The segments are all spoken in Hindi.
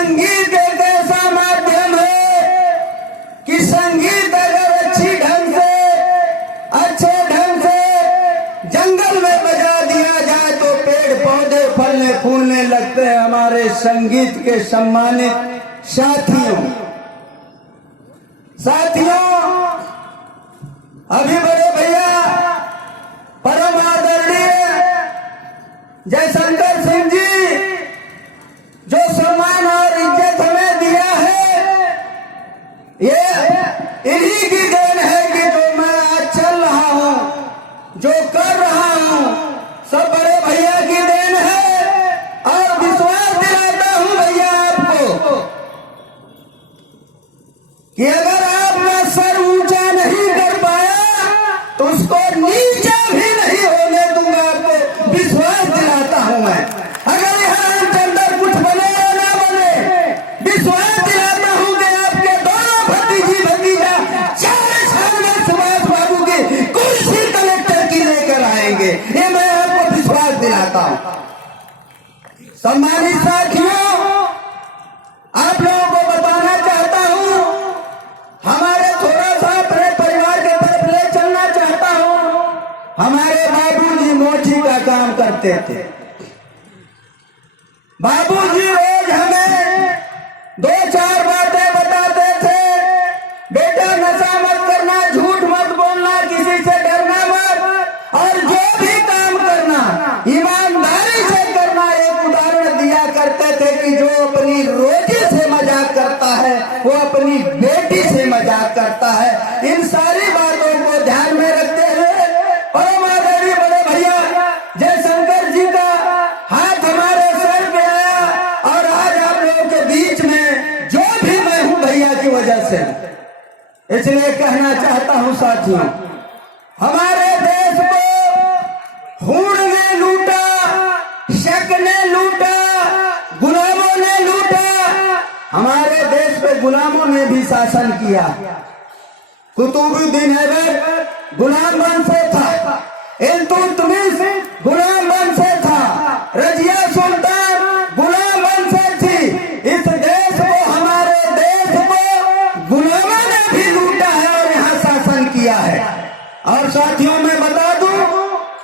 संगीत एक ऐसा माध्यम है कि संगीत अगर अच्छे ढंग से जंगल में बजा दिया जाए तो पेड़ पौधे फलने फूलने लगते हैं। हमारे संगीत के सम्मानित साथियों, अभी बड़े भैया परम आदरणीय जयशंकर सिंह जी जो सम्मान और इज्जत हमें दिया है, ये इन्हीं की देन है कि जो मैं आज चल रहा हूं, जो कर रहा हूं, सब बड़े भैया की देन है। और विश्वास दिलाता हूं भैया आपको कि अगर आपका सर ऊंचा नहीं कर पाया तो उसको नीचा भी नहीं होने दूंगा। आपको विश्वास दिलाता हूं मैं। अगर यहां रामचंद्र कुछ बने या ना बने, विश्वास दिलाता हूं कि आपके दोनों भतीजी भतीजा 4 साल में सुभाष बाबू की कुर्सी कलेक्टर की लेकर आएंगे। ये मैं आपको विश्वास दिलाता हूं। सम्मानित साथियों, आप लोगों को बताना चाहता हूं, हमारे थोड़ा सा अपने परिवार के तरफ ले चलना चाहता हूं। हमारे बाबूजी मोची का काम करते थे। बाबूजी रोज हमें 2-4 बातें बताते थे। बेटा नशा मत करना, झूठ मत बोलना, किसी से डरना मत, और जो भी काम करना ईमानदारी से करना। एक उदाहरण दिया करते थे कि जो अपनी रोटी से मजाक करता है वो अपनी बेटी से मजाक करता है। इन सारी बातों को ध्यान में रखते हुए परम आदरणीय बड़े भैया जयशंकर जी का हाथ हमारे सर पे आया और आज आप लोगों के बीच में जो भी मैं हूं भैया की वजह से। इसलिए कहना चाहता हूं साथियों, हमारे देश को हूण ने लूटा, शक ने लूटा, गुलामों ने लूटा। हमारे देश पे गुलामों ने भी शासन किया। कुतुबुद्दीन ऐबक गुलाम बन से था, इल्तुतमिश गुलाम बन से था, रजिया सुल्तान गुलाम बन से थी। इस देश को, हमारे देश को गुलामों ने भी लूटा है और यहाँ शासन किया है। और साथियों मैं बता दूं,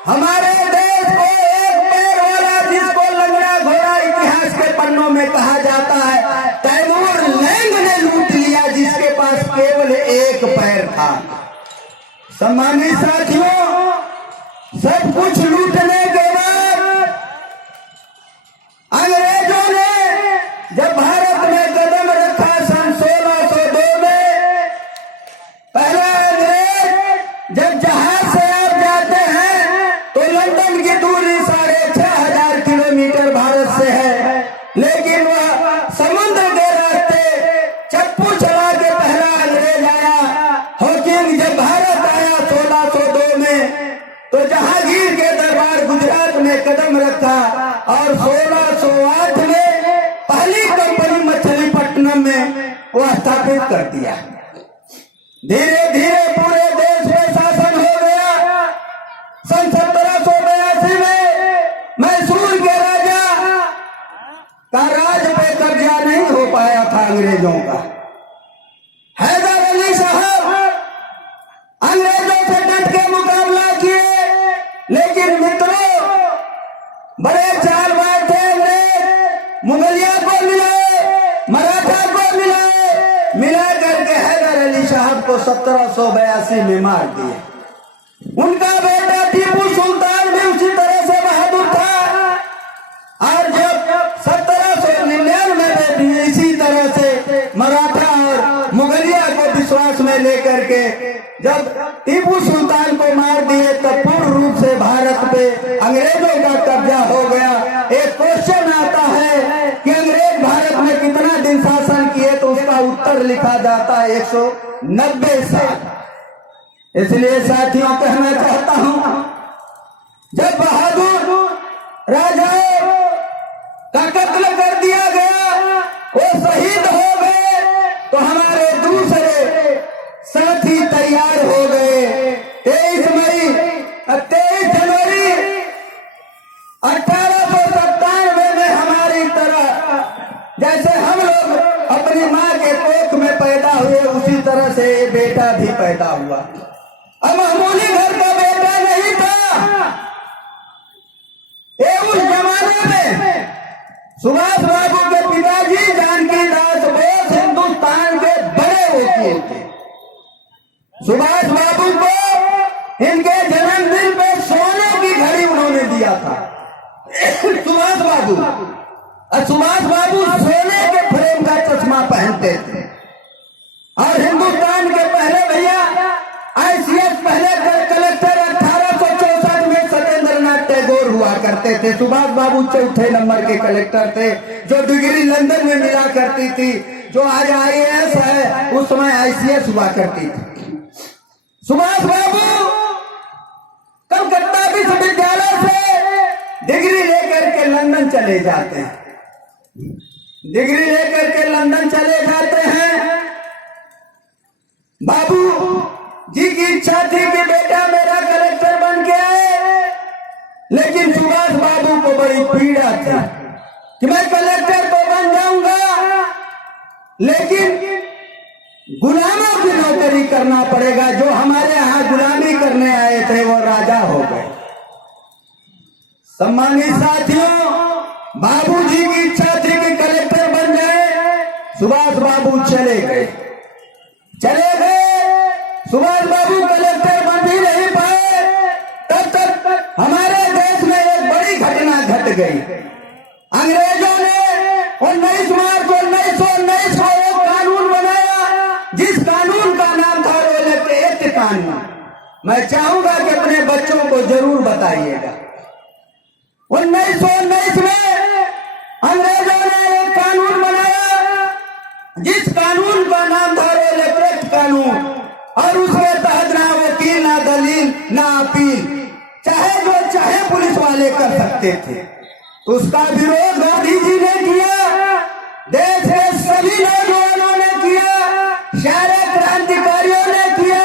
हमारे देश को एक पैर वाला, जिसको लंगड़ा घोड़ा इतिहास के पन्नों में कहा जाता है, तैमूर लैंग ने लूट लिया, जिसके पास केवल एक पैर था। सम्मानित साथियों, सब कुछ लूटने के बाद अंग्रेजों ने जब भारत में कदम रखा सन 1602 में, पहला अंग्रेज जब जहाज से आप जाते हैं तो लंदन की दूरी 6500 किलोमीटर भारत से है, लेकिन वह समुद्र के रास्ते चप्पू चला के पहला अंग्रेज आया। हॉकिंग जब भारत आया 1602 में, तो जहांगीर के दरबार गुजरात में कदम रखा और 1608 में पहली कंपनी मछलीपट्टनम में वह स्थापित कर दिया। धीरे धीरे पूरे देश में शासन हो गया। सन 1782 में मैसूर के राजा का राज पे कब्जा नहीं हो पाया था अंग्रेजों का। हैदर अली साहब अंग्रेजों से डट के मुकाबला किए, लेकिन मित्रों बड़े चालबाज थे अंग्रेज। मुगलिया को मिलाए, मराठा को मिलाए, मिला करके हैदर अली साहब को 1782 में मार दिए। उनका बेटा टीपू सुल्तान भी उसी तरह से बहादुर था। और जब 1799 में भी इसी तरह से मराठा और मुगलिया को विश्वास में लेकर के जब टीपू सुल्तान को मार दिए, तब पूर्ण रूप से भारत पे अंग्रेजों का कब्जा हो गया। एक क्वेश्चन आता है कि अंग्रेज भारत में कितना दिन शासन किए, तो उसका उत्तर लिखा जाता है 190 साल। इसलिए साथियों कहना चाहता हूं, जब बहादुर राजाओं का कत्ल कर दिया गया, वो शहीद हो गए, तो हमारे दूसरे साथी तैयार हो गए। 23 जनवरी 1897 में हमारी तरह जैसे हम लोग पैदा हुआ। अब मामूली घर का बेटा नहीं था। ये उस जमाने में सुभाष बाबू के पिताजी जानकी दास बोस हिंदुस्तान के बड़े वकील थे। सुभाष बाबू को इनके जन्मदिन पे सोने की घड़ी उन्होंने दिया था। सुभाष बाबू सोने के फ्रेम का चश्मा पहनते थे और हिंदुस्तान के पहले भैया ICS पहले कलेक्टर 1864 में सत्येंद्र नाथ टैगोर हुआ करते थे। सुभाष बाबू चौथे नंबर के कलेक्टर थे, जो डिग्री लंदन में मिला करती थी। जो आज IAS है उस समय ICS हुआ करती थी। सुभाष बाबू कलकत्ता विश्वविद्यालय से डिग्री लेकर के लंदन चले जाते हैं। डिग्री लेकर के लंदन चले जाते हैं। बाबू जी की इच्छा थी कि बेटा मेरा कलेक्टर बन के आए, लेकिन सुभाष बाबू को बड़ी पीड़ा थी कि मैं कलेक्टर तो बन जाऊंगा, लेकिन गुलामों की नौकरी करना पड़ेगा। जो हमारे यहाँ गुलामी करने आए थे वो राजा हो गए। सम्मानित साथियों, बाबूजी की इच्छा थी कि कलेक्टर बन जाए। सुभाष बाबू चले गए। सुभाष बाबू कलेक्टर बन भी नहीं पाए। तब तक हमारे देश में एक बड़ी घटना घट गई। अंग्रेजों ने 19 मार्च 1919 को एक कानून बनाया, जिस कानून का नाम था रोलेट एक्ट कानून। मैं चाहूंगा कि अपने बच्चों को जरूर बताइएगा। 1919 में अंग्रेजों ने एक कानून बनाया, जिस कानून का नाम था रोलेट एक्ट कानून, और उसके तहत ना वकील, ना दलील, ना अपील, चाहे जो चाहे पुलिस वाले कर सकते थे। तो उसका विरोध गांधी जी ने किया, देश के सभी नौजवानों ने किया, सारे क्रांतिकारियों ने किया,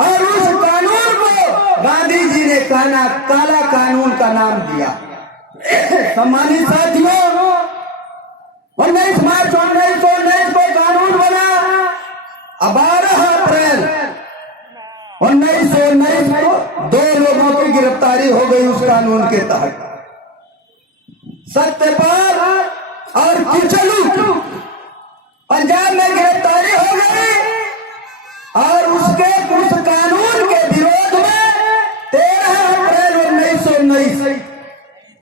और उस कानून को गांधी जी ने काला कानून का नाम दिया। सम्मानित साथियों, 19 मार्च 1919 को कानून बना। 12 अप्रैल 1919 को 2 लोगों की गिरफ्तारी हो गई उस कानून के तहत। सत्यपाल और किचलू पंजाब में गिरफ्तारी हो गई, और उस कानून के विरोध में 13 अप्रैल 1919,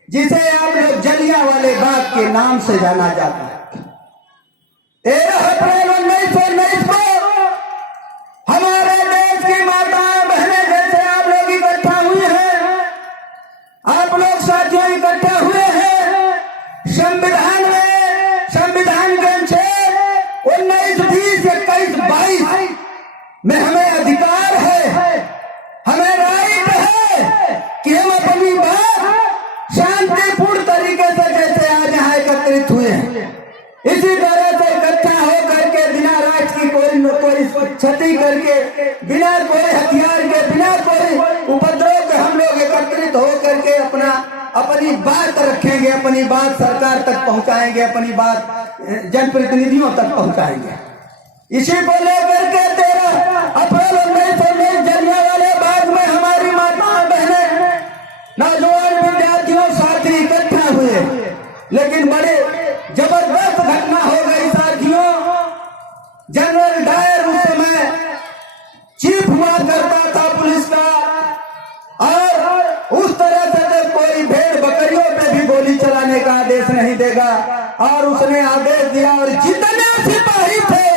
जिसे आप लोग जलियांवाले बाग के नाम से जाना जाता है, 13 अप्रैल 1919 को हमारे देश की माता बहनें जैसे आप लोग इकट्ठा हुए हैं, आप लोग साथियों इकट्ठा हुए हैं। संविधान में, संविधान के अनुच्छेद 19, 20, 21, 22 में हमें अधिकार है, हमें राइट है कि हम अपनी बात शांतिपूर्ण तरीके से, जैसे आज यहाँ एकत्रित हुए हैं, इसी तरह से इकट्ठा होकर के बिना राष्ट्र की कोई क्षति करके, बिना कोई हथियार के, बिना कोई उपद्रव के हम लोग एकत्रित होकर के अपनी बात रखेंगे, अपनी बात सरकार तक पहुंचाएंगे, अपनी बात जनप्रतिनिधियों तक पहुंचाएंगे। इसी को लेकर के 13 अप्रैल 1919 जलियांवाले बाग में हमारी माताएं बहनें, नौजवान विद्यार्थियों, साथी इकट्ठा हुए, लेकिन बड़े जबरदस्त घटना हो गई साथियों। जनरल डायर उस समय चीफ हुआ करता था पुलिस का, और उस तरह से कोई भेड़ बकरियों पे भी गोली चलाने का आदेश नहीं देगा, और उसने आदेश दिया, और जितने सिपाही थे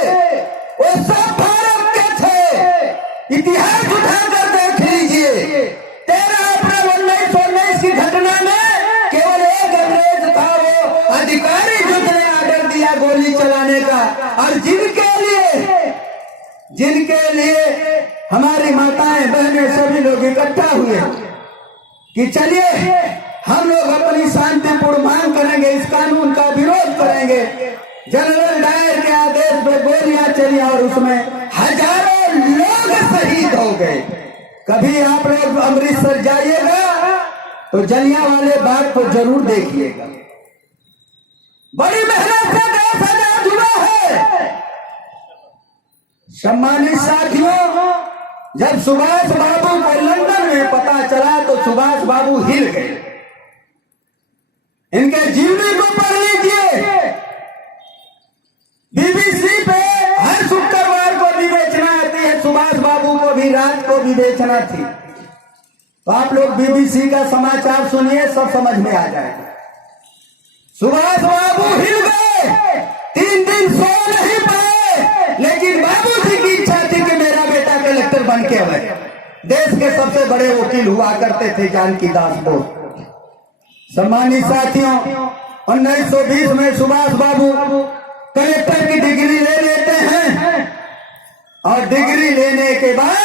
वो सब भारत के थे। इतिहास उठाकर देख लीजिए, 13 अप्रैल 1919 की घटना में केवल एक अंग्रेज था, वो अधिकारी जिसने आर्डर दिया गोली चलाने का, और जिनके लिए हमारी माताएं बहनें सभी लोग इकट्ठा हुए कि चलिए हम लोग अपनी शांतिपूर्ण मांग करेंगे, इस कानून का विरोध करेंगे। जनरल डायर के आदेश पे गोलियां चली और उसमें हजारों लोग शहीद हो गए। कभी आप लोग अमृतसर जाइएगा तो जलियांवाले बाग को जरूर देखिएगा। बड़ी मेहनत से देश आजाद हुआ है। सम्मानित साथियों, जब सुभाष बाबू को लंदन में पता चला तो सुभाष बाबू हिल गए। इनके जीवनी को पढ़ लीजिए, बीबीसी पे हर शुक्रवार को विवेचना आती है। सुभाष बाबू को भी रात को विवेचना थी। तो आप लोग बीबीसी का समाचार सुनिए, सब समझ में आ जाएगा। सुभाष बाबू हिल गए, 3 दिन सो नहीं पाए, लेकिन बाबूजी की इच्छा थी कि मेरा बेटा कलेक्टर बन के आए। देश के सबसे बड़े वकील हुआ करते थे जानकी दास बोस। सम्मानित साथियों, 1920 में सुभाष बाबू कलेक्टर की डिग्री ले लेते हैं और डिग्री लेने के बाद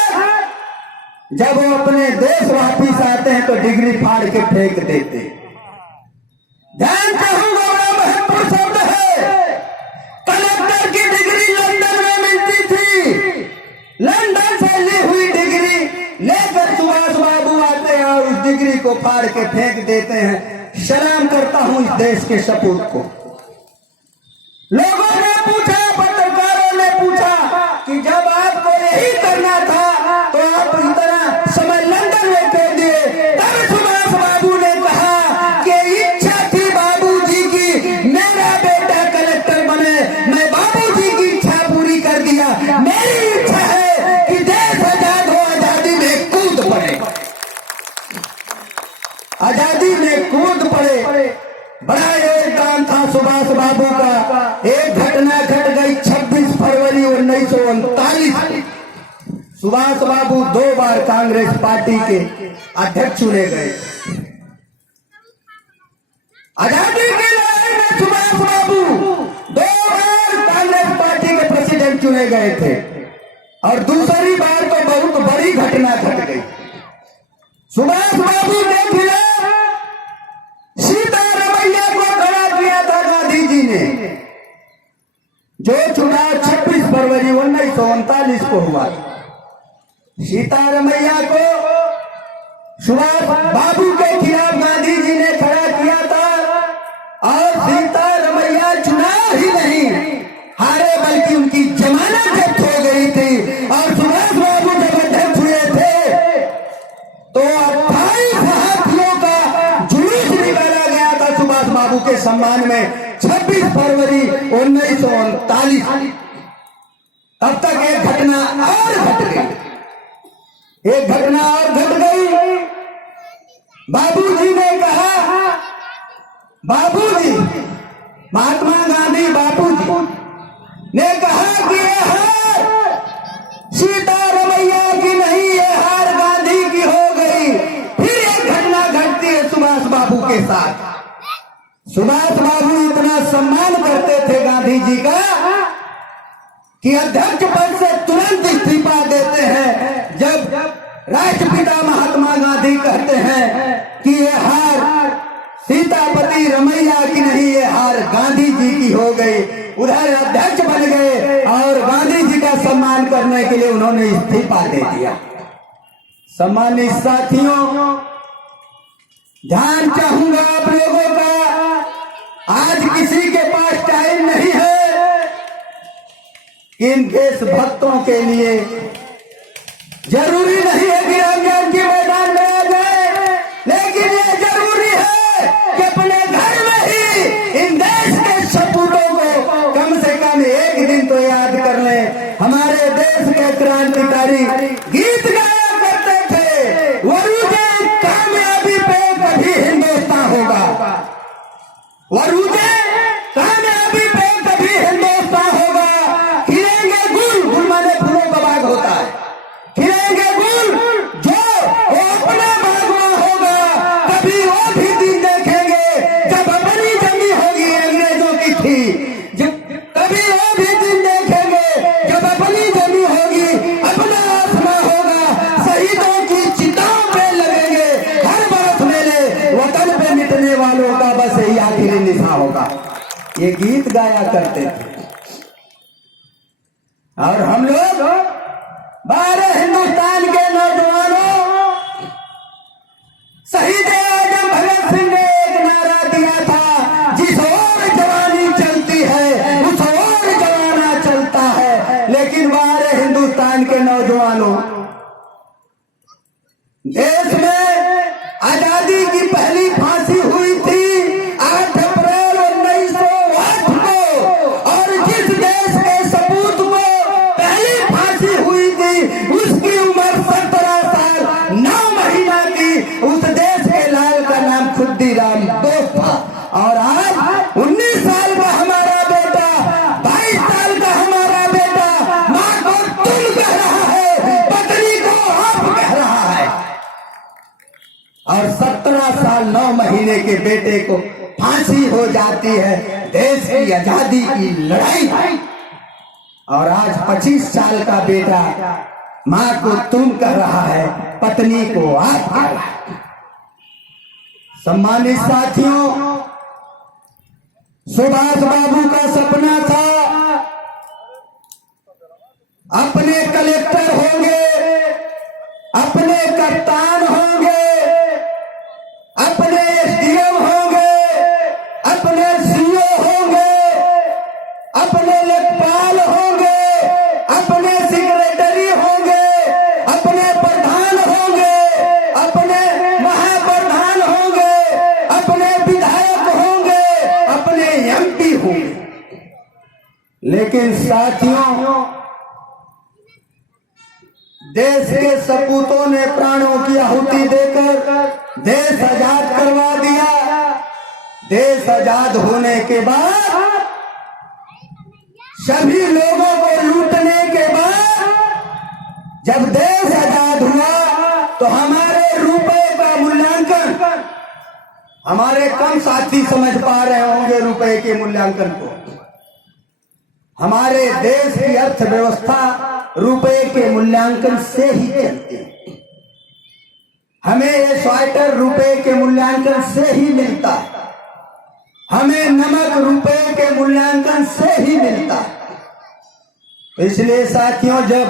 जब वो अपने देश वापिस आते हैं तो डिग्री फाड़ के फेंक देते। ध्यान चाहूंगा, बड़ा महत्वपूर्ण शब्द है। कलेक्टर की डिग्री लंदन में मिलती थी। लंदन से ली हुई डिग्री लेकर सुभाष बाबू आते हैं और उस डिग्री को फाड़ के फेंक देते हैं। सलाम करता हूं इस देश के सपूत को। लोगों ने पूछा, पत्रकारों ने पूछा कि जब आपको यही करना था तो आप इतना समय लंदन में क्यों दिए? तब सुभाष बाबू ने कहा कि इच्छा थी बाबूजी की मेरा बेटा कलेक्टर बने। मैं बाबूजी की इच्छा पूरी कर दिया। मेरी इच्छा है कि देश आजाद हो, आजादी में कूद पड़े, आजादी में कूद पड़े। बड़ा योगदान था सुभाष बाबू का। एक घटना घट गई 26 फरवरी 1939। सुभाष बाबू 2 बार कांग्रेस पार्टी के अध्यक्ष चुने गए। आजादी की लड़ाई में सुभाष बाबू 2 बार कांग्रेस पार्टी के प्रेसिडेंट चुने गए थे और दूसरी बार तो बहुत बड़ी घटना घट गई। सुभाष बाबू के खिलाफ सीतारमैया को खड़ा किया था गांधी जी ने, जो चुनाव 26 फरवरी 1939 को हुआ। सीतारमैया को सुभाष बाबू के खिलाफ गांधी जी ने खड़ा किया था और सीतारमैया चुनाव ही नहीं हारे बल्कि उनकी जमानत जब्त हो गई थी। और सुभाष बाबू जब अध्यक्ष हुए थे तो 28 हाथियों का जुलूस निकाला गया था सुभाष बाबू के सम्मान में 26 फरवरी 1939। तब तक एक घटना और घट गई, एक घटना और घट गई। बाबूजी ने कहा, बाबूजी महात्मा गांधी बापूजी ने कहा कि ये हार सीतारमैया की नहीं, ये हार गांधी की हो गई। फिर एक घटना घटती है सुभाष बाबू के साथ। सुभाष बाबू इतना सम्मान करते थे गांधी जी का कि अध्यक्ष पद से तुरंत इस्तीफा देते हैं जब राष्ट्रपिता महात्मा गांधी कहते हैं कि ये हार सीतापति रमैया की नहीं, ये हार गांधी जी की हो गई। उधर अध्यक्ष बन गए और गांधी जी का सम्मान करने के लिए उन्होंने इस्तीफा दे दिया। सम्मानित साथियों, ध्यान चाहूंगा आप लोगों का। आज किसी के पास टाइम नहीं है। इन देशभक्तों के लिए जरूरी नहीं है कि रंगन के मैदान में आ जाए, लेकिन ये जरूरी है कि अपने घर में ही इन देश के सपूतों को कम से कम एक दिन तो याद कर लें। हमारे देश के क्रांतिकारी गीत गाया करते थे, वरूजे कामयाबी पे कभी हिंदुस्तान होगा, वरूजे कामयाबी पे कभी हिंदुस्तान होगा। खिलेंगे गुल, गुल माने फूलों का बाग होता है, खिलेंगे गुल जो वो अपना बागवा होगा। कभी वो भी दिन देखेंगे जब अपनी जमी होगी अंग्रेजों की थी, कभी वो भी दिन देखेंगे जब अपनी जमी होगी, अपना आसमां होगा। शहीदों की चिताओं पे लगेंगे हर बरस मेले, वतन पे मिटने वालों का बस यही आखिरी निशा होगा। ये गीत गाया करते थे और हम लोग 12 हिंदुस्तान के नौजवानों, शहीद आजम भगत सिंह ने एक नारा दिया था, जिस ओर जवानी चलती है उस ओर जमाना चलता है। लेकिन 12 हिंदुस्तान के नौजवानों, बेटे को फांसी हो जाती है। देश की आजादी की लड़ाई, और आज 25 साल का बेटा माँ को तुम कर रहा है, पत्नी को आप कर रहा है। सम्मानित साथियों, सुभाष बाबू का सपना था अपने कलेक्टर होंगे, अपने कप्तान होंगे, अपने एसडीएम होंगे, अपने सीओ होंगे, अपने लेखपाल होंगे, अपने सेक्रेटरी होंगे, अपने प्रधान होंगे, अपने महाप्रधान होंगे, अपने विधायक होंगे, अपने एमपी होंगे। लेकिन साथियों, देश के सपूतों ने प्राणों की आहुति देकर देश आजाद करवा दिया। देश आजाद होने के बाद, सभी लोगों को लूटने के बाद, जब देश आजाद हुआ तो हमारे रुपए का मूल्यांकन, हमारे कम साथी समझ पा रहे होंगे रुपए के मूल्यांकन को। हमारे देश की अर्थव्यवस्था रुपए के मूल्यांकन से ही चलती है। हमें ये स्वेटर रुपए के मूल्यांकन से ही मिलता है, हमें नमक रुपए के मूल्यांकन से ही मिलता है। इसलिए साथियों, जब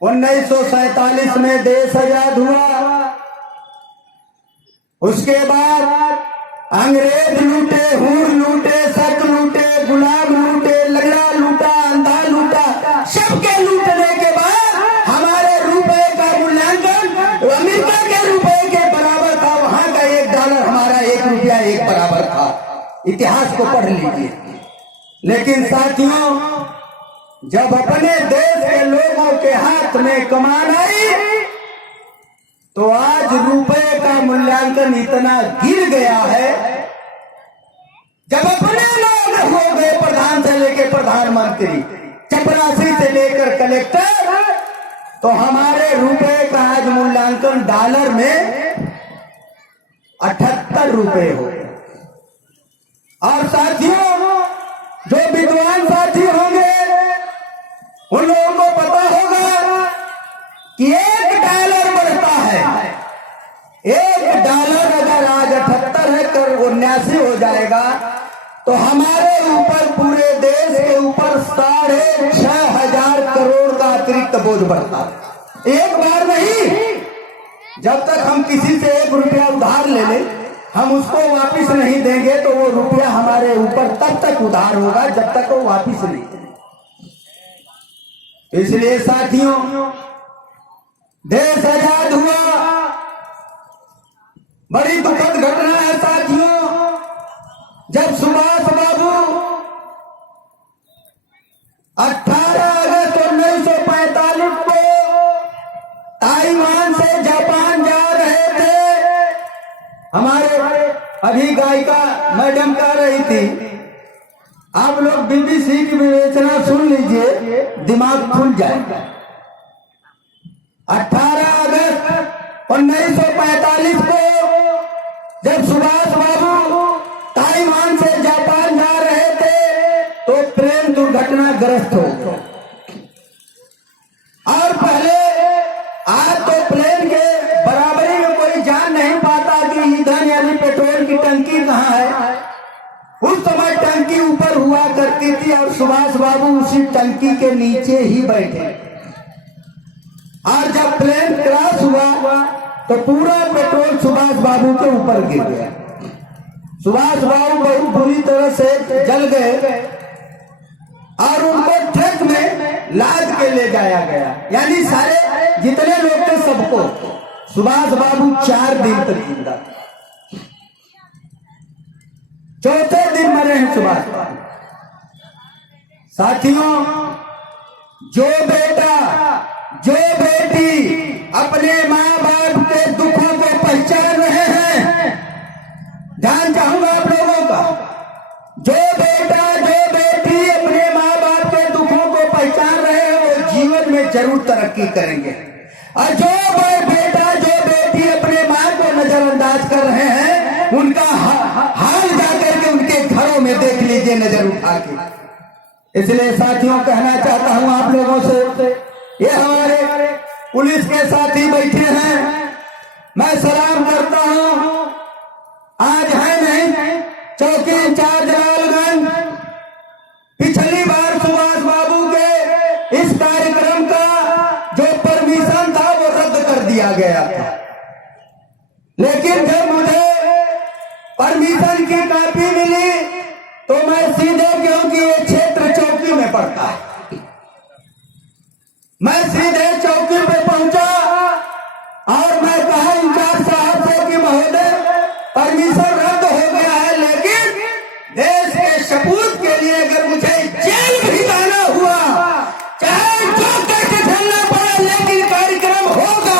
1947 में देश आजाद हुआ, उसके बाद अंग्रेज लूटे, हूर लूटे, शक लूटे, गुलाम लूटे, लंगड़ा लूटा, अंधा लूटा, सबके लूटने के बाद हमारे रुपए का मूल्यांकन अमेरिका के रुपए के बराबर था। वहां का $1 हमारा ₹1 एक बराबर था। इतिहास को पढ़ लीजिए। लेकिन साथियों, जब अपने देश के लोगों के हाथ में कमान आई तो आज रुपए का मूल्यांकन इतना गिर गया है। जब अपने लोग हो गए, प्रधान से लेकर प्रधानमंत्री, चपरासी से लेकर कलेक्टर, तो हमारे रुपए का आज मूल्यांकन डॉलर में 78 रुपए हो गए। और साथियों, जो विद्वान साथी होंगे उन लोगों को पता होगा कि $1 बढ़ता है। $1 अगर आज 78 है, कर 79 हो जाएगा, तो हमारे ऊपर, पूरे देश के ऊपर 6,500 करोड़ का अतिरिक्त बोझ बढ़ता है। एक बार नहीं, जब तक हम किसी से ₹1 उधार ले ले, हम उसको वापिस नहीं देंगे तो वो रुपया हमारे ऊपर तब तक उधार होगा जब तक वो वापिस नहीं देंगे। इसलिए साथियों, देश आजाद हुआ, बड़ी दुखद घटना है साथियों, जब सुभाष बाबू 18 अगस्त 1945 को ताइवान से जापान जा रहे थे। हमारे अभी गायिका मैडम कह रही थी, आप लोग BBC की विवेचना सुन लीजिए, दिमाग खुल जाएगा। 18 अगस्त 1945 को जब सुभाष बाबू ताइवान से जापान जा रहे थे तो ट्रेन दुर्घटनाग्रस्त हो गए। और पहले, आज तो प्लेन के बराबरी में कोई जान नहीं पाता कि ईंधन यानी पेट्रोल की टंकी कहाँ है। उस समय टंकी ऊपर हुआ करती थी और सुभाष बाबू उसी टंकी के नीचे ही बैठे। और जब प्लेन क्रॉस हुआ तो पूरा पेट्रोल सुभाष बाबू के ऊपर गिर गया। सुभाष बाबू बहुत बुरी तरह से जल गए और उनको ट्रक में लाद के ले जाया गया। यानी सारे जितने लोग थे सबको। सुभाष बाबू 4 दिन तक जिंदा, चौथे दिन मरे हैं सुभाष बाबू। साथियों, जो बेटा, जो बेटी अपने माँ बाप के दुखों को पहचान रहे हैं, ध्यान चाहूंगा आप लोगों का, जो बेटा, जो बेटी अपने माँ बाप के दुखों को पहचान रहे हैं वो जीवन में जरूर तरक्की करेंगे। और जो बेटा, जो बेटी अपने माँ को नजरअंदाज कर रहे हैं, उनका में देख लीजिए नजर उठा के। इसलिए साथियों कहना चाहता हूं आप लोगों से, ये हमारे पुलिस के साथी बैठे हैं, मैं सलाम करता हूं। आज है नहीं चौकी इंचार्ज लालगंज, पिछली बार सुभाष बाबू के इस कार्यक्रम का जो परमिशन था वो रद्द कर दिया गया था, लेकिन जब मुझे परमिशन की कॉपी मिली तो मैं सीधे, क्योंकि ये क्षेत्र चौकी में पड़ता है, मैं सीधे चौकी पे पहुंचा और मैं कहा इंचार्ज साहब से कि महोदय परमिशन रद्द हो गया है, लेकिन देश के सपूत के लिए अगर मुझे जेल भी जाना हुआ, चाहे जो करके झेलना पड़ा, लेकिन कार्यक्रम होगा।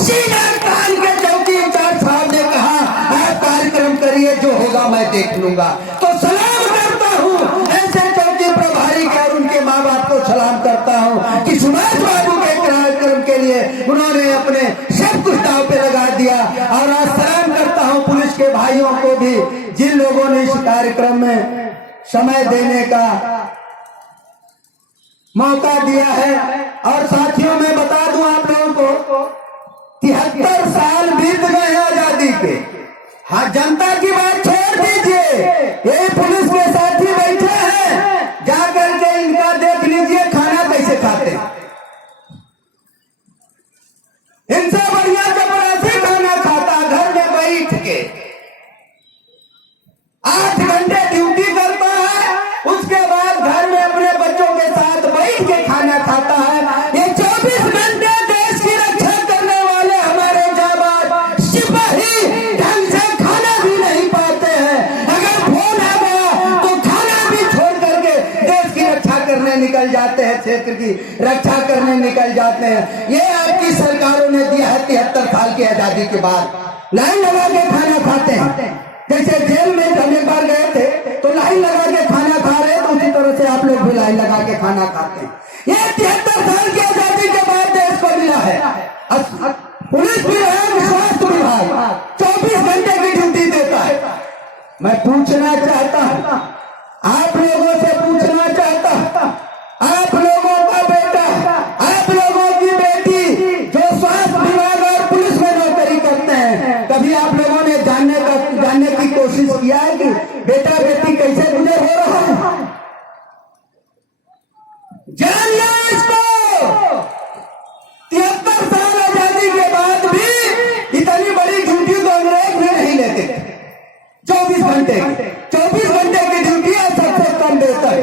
सीधा कान के चौकी इंचार्ज साहब ने कहा आप कार्यक्रम करिए, जो होगा मैं देख लूंगा। तो सलाम करता हूँ ऐसे चौकी प्रभारी के और उनके माँ बाप को सलाम करता हूँ कि सुभाष बाबू के कार्यक्रम के लिए उन्होंने अपने सब कुछ दांव पे लगा दिया। और आज सलाम करता हूँ पुलिस के भाइयों को भी, जिन लोगों ने इस कार्यक्रम में समय देने का मौका दिया है। और साथियों मैं बता दूं आप लोगों को, 73 साल बीत गए आजादी के। हाँ, जनता की बात छोड़ दीजिए, ये पुलिस के साथी बैठे हैं, जाकर के इनका देख लीजिए खाना कैसे खाते हैं। इनसे बढ़िया चपरासी खाना खाता घर में बैठ के, 8 घंटे ड्यूटी करता है, उसके बाद घर में अपने बच्चों के साथ बैठ के खाना खाता है। ये 24 घंटे देश की रक्षा करने वाले हमारे जाबाज सिपाही ढंग से खाना भी नहीं पाते हैं। अगर फोन आ गया तो खाना भी छोड़ करके देश की रक्षा करने निकल जाते हैं, क्षेत्र की रक्षा करने निकल जाते हैं। ये आपकी सरकारों ने दिया है 73 साल की आजादी के बाद। लाइन लगा के खाना खाते हैं, जैसे जेल में हम एक बार गए थे तो लाइन लगा के खाना खा रहे, तो उसी तरह से आप लोग भी लाइन लगा के खाना खाते हैं। ये 73 साल की आजादी के बाद देश को मिला है। पुलिस विभाग, स्वास्थ्य विभाग 24 घंटे की ड्यूटी देता है। मैं पूछना चाहता हूं, आप लोगों से पूछना चाहता हूं, आप लोगों का बेटा, आप लोगों की बेटी जो स्वास्थ्य विभाग और पुलिस में नौकरी करते हैं, कभी आप लोगों ने जानने की कोशिश किया है कि बेटा बेटी कैसे गुजर हो रहा है? जान लो इसको। 73 साल आजादी के बाद भी इतनी बड़ी ड्यूटी तो अंग्रेज भी नहीं लेते थे। 24 घंटे की ड्यूटी है, सबसे कम वेतन।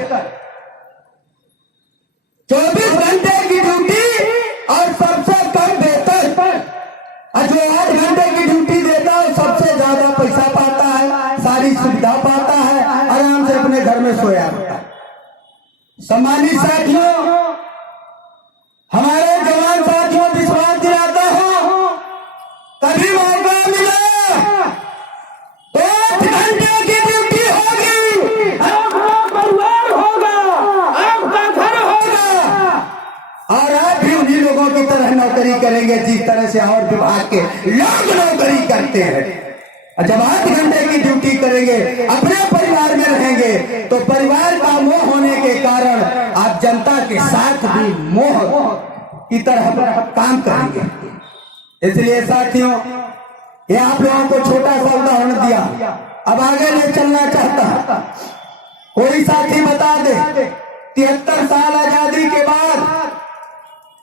24 घंटे की ड्यूटी और सबसे कम वेतन। और जो 8 घंटे की ड्यूटी देता है सबसे ज्यादा पैसा पाता है, सारी सुविधा पाता है, आराम से अपने घर में सोया होता है। सम्मानित साथियों, हमारे जवान साथियों विश्वास दिलाता हूं, कभी मौका मिला तो 8 घंटे की ड्यूटी होगी, आपका परिवार होगा, आपका घर होगा, और आप भी उन्हीं लोगों की तरह नौकरी करेंगे जिस तरह से और विभाग के लोग नौकरी करते हैं। जब 8 घंटे की ड्यूटी करेंगे, अपने परिवार में रहेंगे, तो परिवार का मोह होने के कारण आप जनता के साथ भी मोह की तरह काम करेंगे। इसलिए साथियों, ये आप लोगों को छोटा सा उदाहरण दिया, अब आगे ले चलना चाहता हूं। कोई साथी बता दे 73 साल आजादी के बाद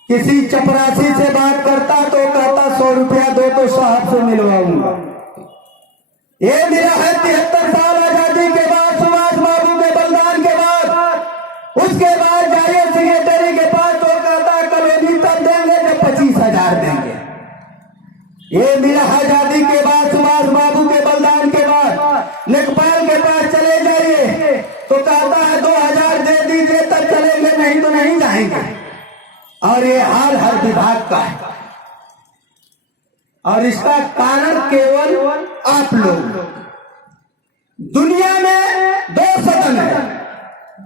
किसी चपरासी से बात करता तो कहता 100 रुपया दो तो साहब से मिलवाऊंगा। ये मिला है 73 साल आजादी के बाद, सुभाष बाबू के बलिदान के बाद। उसके बाद जाइए सेक्रेटरी के पास तो कहता कॉलोनी तब देंगे जब 25,000 देंगे। ये मिला आजादी के बाद, सुभाष बाबू के बलिदान के बाद। लेखपाल के पास चले जाइए तो कहता है 2,000 दे दीजिए तब चलेंगे, नहीं तो नहीं जाएंगे। और ये हाल हर विभाग का है, और इसका कारण केवल आप लोग। दुनिया में 2 सदन है,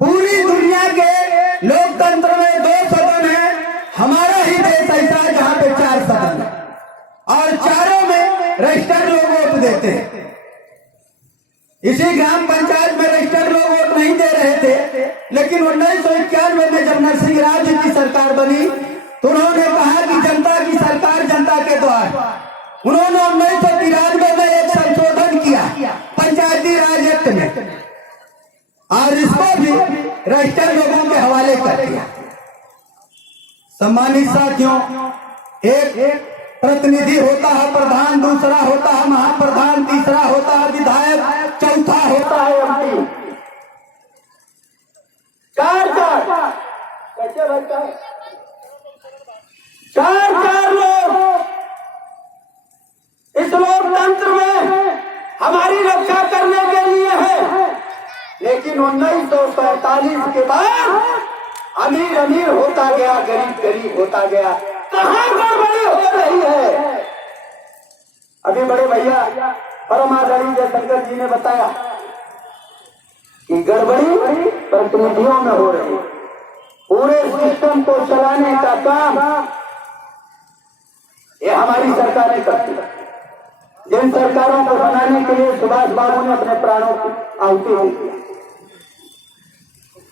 पूरी दुनिया के लोकतंत्र में 2 सदन है। हमारा ही देश ऐसा है जहां पे 4 सदन है, और चारों में रजिस्टर्ड लोग वोट देते हैं। इसी ग्राम पंचायत में रजिस्टर्ड रहे थे, लेकिन 1991 में जब नरसिंह राव जी की सरकार बनी तो उन्होंने कहा कि जनता की सरकार जनता के द्वार। उन्होंने 1993 में एक संशोधन किया पंचायती राज एक्ट में और इसको भी रजिस्टर्ड लोगों के हवाले कर दिया। सम्मानित साथियों, एक प्रतिनिधि होता है प्रधान, दूसरा होता है महाप्रधान, तीसरा होता है विधायक, चौथा होता है एमपी। चार लोग इस लोकतंत्र में हमारी रक्षा करने के लिए है। लेकिन 1947 के बाद अमीर अमीर होता गया, गरीब गरीब होता गया। कहाँ गड़बड़ी हो रही है? अभी बड़े भैया परम आदरणीय जयशंकर जी ने बताया कि गड़बड़ी प्रतिनिधियों में हो रही है। पूरे सिस्टम को चलाने का काम ये हमारी सरकारें करती है। जिन सरकारों को बनाने के लिए सुभाष बाबू ने अपने प्राणों की आहुति दी,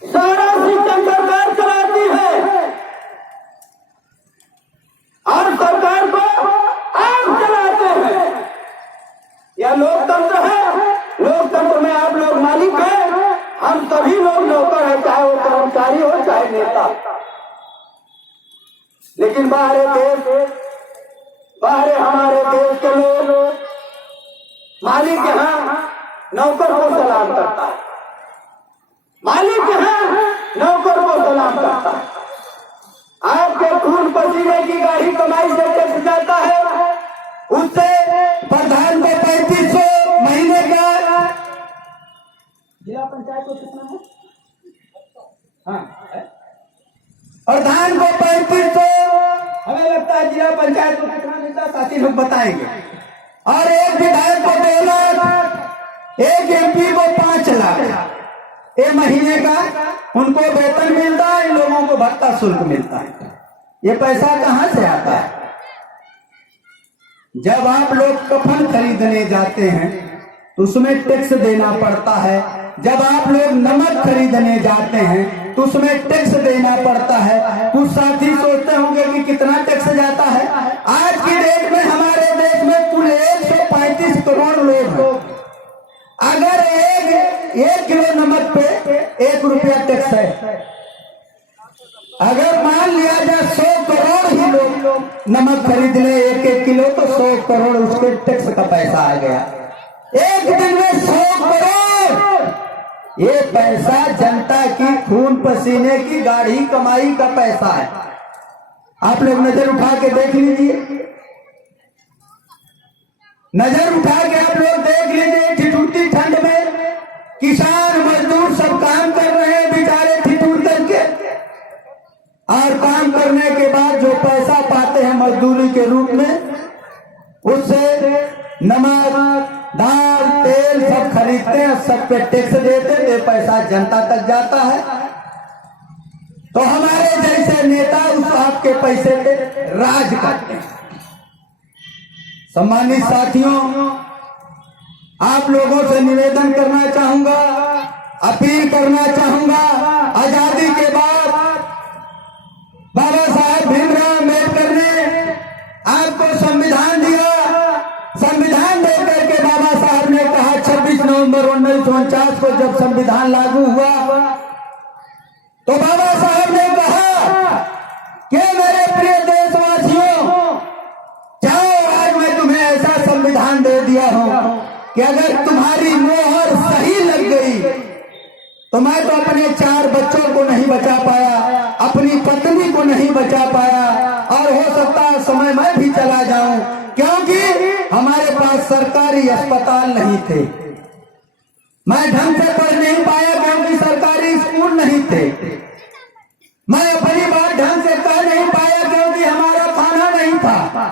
सारा सिस्टम सरकार चलाती है और सरकार को आप चलाते हैं। यह लोकतंत्र है। लोकतंत्र में आप लोग मालिक हैं, हम सभी लोग नौकर हैं, चाहे वो कर्मचारी हो चाहे नेता। लेकिन बाहर हमारे देश के लोग मालिक यहाँ नौकर को सलाम करता है, मालिक यहाँ नौकर को सलाम करता है। आपके खून पसीने की गाढ़ी कमाई से टैक्स जाता है, उससे प्रधान को 3500 महीने का। जिला पंचायत को कितना है? हाँ, प्रधान को 3500। हमें लगता है जिला पंचायत को कितना मिलता है, साथी लोग बताएंगे। और एक विधायक को 2 लाख, एक एमपी को 5 लाख ये महीने का उनको वेतन मिलता है। इन लोगों को भत्ता शुल्क मिलता है। ये पैसा कहाँ से आता है? जब आप लोग कफन खरीदने जाते हैं तो उसमें टैक्स देना पड़ता है। जब आप लोग नमक खरीदने जाते हैं तो उसमें टैक्स देना पड़ता है। कुछ साथी सोचते होंगे कि कितना टैक्स जाता है। आज की डेट में हमारे देश में कुल 135 करोड़ लोग हैं। अगर एक किलो नमक पे 1 रुपया टैक्स है, अगर मान लिया जाए 100 करोड़ ही लोग नमक खरीद ले 1-1 किलो, तो 100 करोड़ उसके टैक्स का पैसा आ गया। एक दिन में 100 करोड़, ये पैसा जनता की खून पसीने की गाढ़ी कमाई का पैसा है। आप लोग नजर उठा के देख लीजिए, नजर उठा के आप लोग देख लीजिए। ठिठुरती ठंड में किसान मजदूर सब काम कर रहे हैं बेचारे ठिठुर करके, और काम करने के बाद जो पैसा पाते हैं मजदूरी के रूप में, उससे नमक, दाल, तेल सब खरीदते हैं, सब पे टैक्स देते हैं, तो पैसा जनता तक जाता है। तो हमारे जैसे नेता उस आपके पैसे पे राज करते हैं। सम्मानित साथियों, आप लोगों से निवेदन करना चाहूंगा, अपील करना चाहूंगा। आजादी के बाद बाबा साहब भीमराव अम्बेडकर ने आपको संविधान दिया। संविधान देकर के बाबा साहब ने कहा 26 नवंबर 1949 को जब संविधान लागू हुआ तो बाबा साहब ने कहा कि मेरे प्रिय देशवासियों, जाओ, आज मैं तुम्हें ऐसा संविधान दे दिया हूं कि अगर तुम्हारी मोहर सही लग गई तो मैं तो अपने 4 बच्चों को नहीं बचा पाया, अपनी पत्नी को नहीं बचा पाया, और हो सकता है समय मैं भी चला जाऊं, क्योंकि हमारे पास सरकारी अस्पताल नहीं थे। मैं ढंग से पढ़ नहीं पाया क्योंकि सरकारी स्कूल नहीं थे। मैं अपनी बात ढंग से कह नहीं पाया क्योंकि हमारा खाना नहीं था।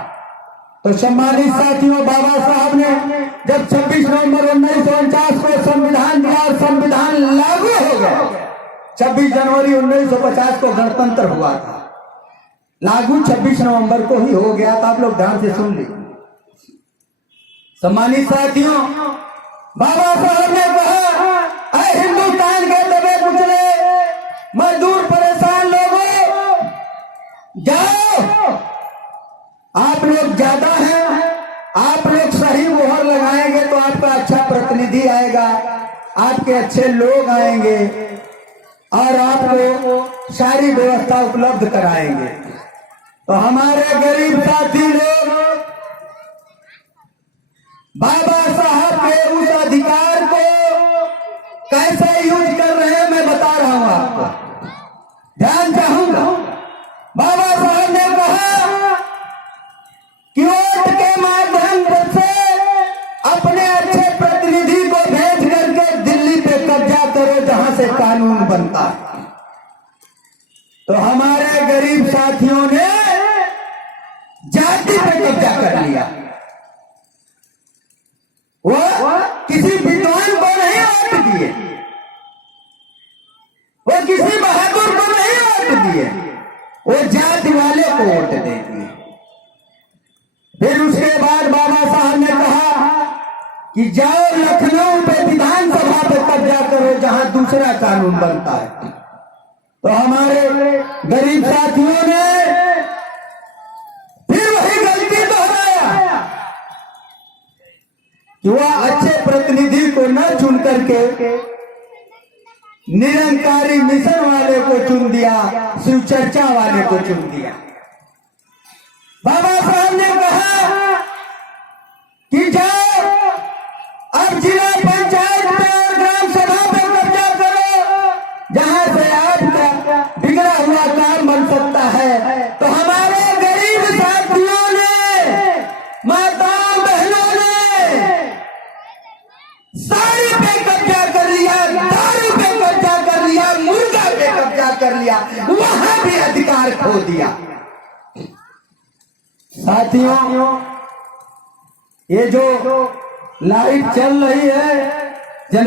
तो सम्मानित साथियों, बाबा साहब ने जब 26 नवंबर 1949 को संविधान दिया और संविधान लागू हो गया, 26 जनवरी 1950 को गणतंत्र हुआ था। लागू 26 नवंबर को ही हो गया था। आप लोग ध्यान से सुन लीजिए। सम्मानित साथियों, बाबा साहब ने कहा, हिंदुस्तान के दबे आपके अच्छे लोग आएंगे और आपको सारी व्यवस्था उपलब्ध कराएंगे। तो हमारे गरीब साथी लोग बाबा साहब के उस अधिकार को कैसे यूज कर रहे हैं मैं बता रहा हूं आपको, ध्यान चाहूंगा। बाबा साहब ने कहा कि वोट के माध्यम से अपने अच्छे प्रतिनिधि को भेज करके दिल्ली पे कब्जा करो जहां से कानून बनता है। तो हमारे गरीब साथियों ने जाति पे कब्जा कर लिया। वो किसी विद्वान को नहीं वोट दिए, वो किसी बहादुर को नहीं वोट दिए, वो जाति वाले को वोट दे दिए। फिर उसके बाद बाबा साहब ने कहा कि जाओ लखनऊ पे विधानसभा पे कब्जा करो जहां दूसरा कानून बनता है। तो हमारे गरीब साथियों ने फिर वही गलती दोहराया कि वह अच्छे प्रतिनिधि को न चुन करके निरंकारी मिशन वाले को चुन दिया, शिव चर्चा वाले को चुन दिया। बाबा साहब ने कहा कि जाओ अब जिला पंचायत में और ग्राम सभा पे कब्जा करो जहां से आपका बिगड़ा हुआ काम बन सकता है। तो हमारे गरीब साथियों ने, माताओं बहनों ने साड़ी पे कब्जा कर लिया, दारू पे कब्जा कर लिया, मुर्गा पे कब्जा कर लिया, वहां भी अधिकार खो दिया। साथियों, ये जो लाइट चल रही है जनरेटर